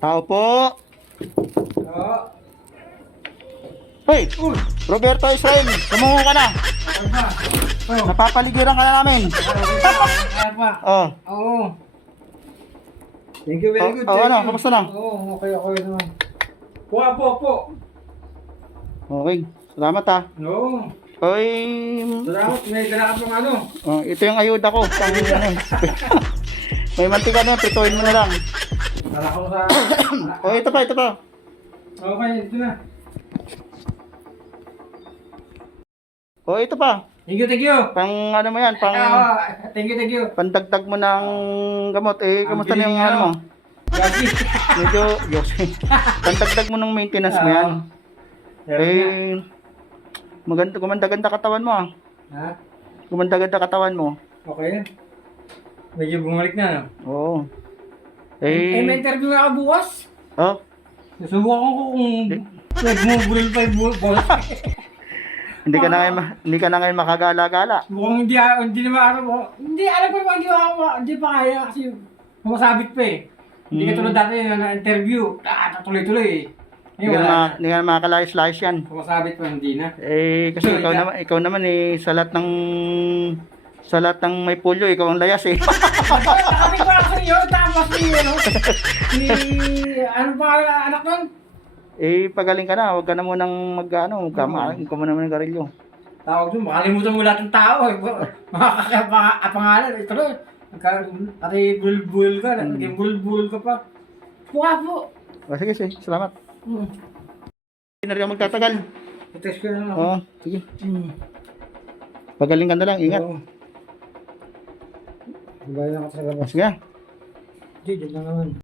Tao po. Hoy, Roberto Israel, tumungo ka na. Pa? Napapaligiran ka na namin. Oh, Oo. Thank you very Oh, good. oh, ano, kamusta na? Oo, okay, okay naman. Po, po, po. okay. Salamat ha. Oo. Hoy, Salamat, may dala ka pang ano. oh, ito yung ayuda ko. May mantika na, pituin mo na lang. Dala ko sa... Oh, ito pa, ito pa. okay, ito na. Oh, ito pa. Thank you, thank you. Pang ano mo yan, pang Ah, thank you, thank you. pandagdag mo ng gamot. Eh, kamusta na yung ano mo? Gabi. Medyo, yosi. pandagdag mo ng maintenance mo yan. Eh, maganda, gumanda-ganda katawan mo ah. Ha? Gumanda-ganda katawan mo. Okay. Medyo bumalik na, no? Oo. Eh, may Eh, interview ako bukas. oh, Susubukan ko kung nagmubulol pa yung bu- boss. hindi ka na ngayon, ma- hindi ka na ngayon makagala-gala. Mukhang hindi, hindi naman araw mo. Hindi, alam ko naman, hindi, ako, hindi pa kaya kasi sumasabit pa eh. Hindi ka Hmm. tulad dati na na-interview. Ah, tuloy-tuloy eh. Hindi Ngayon, ka na, wala ma- hindi ka na makakalayas-layas yan. na. Sumasabit pa, hindi na. Eh, kasi ikaw naman, ikaw naman eh, sa lahat ng, sa lahat ng may pulyo, ikaw ang layas eh. Nakating ko ako yun, tapos ni, ano, ano pa anak nun? eh, pagaling ka na, huwag ka na munang mag, ano, huwag ka, huwag ka muna ng garilyo. Tawag doon, makalimutan mo lahat ng tao eh. Makakapangalan, ito rin. Pati bulbul ka, naging bulbul ka pa. Mukha po. O, sige, sige, salamat. Hmm. Hindi na rin magtatagal. I-text ko na lang. Oo, sige. Hmm. Pagaling ka na lang, ingat. Oo. Bayan ako sa labas. Sige. Hindi, dyan lang naman.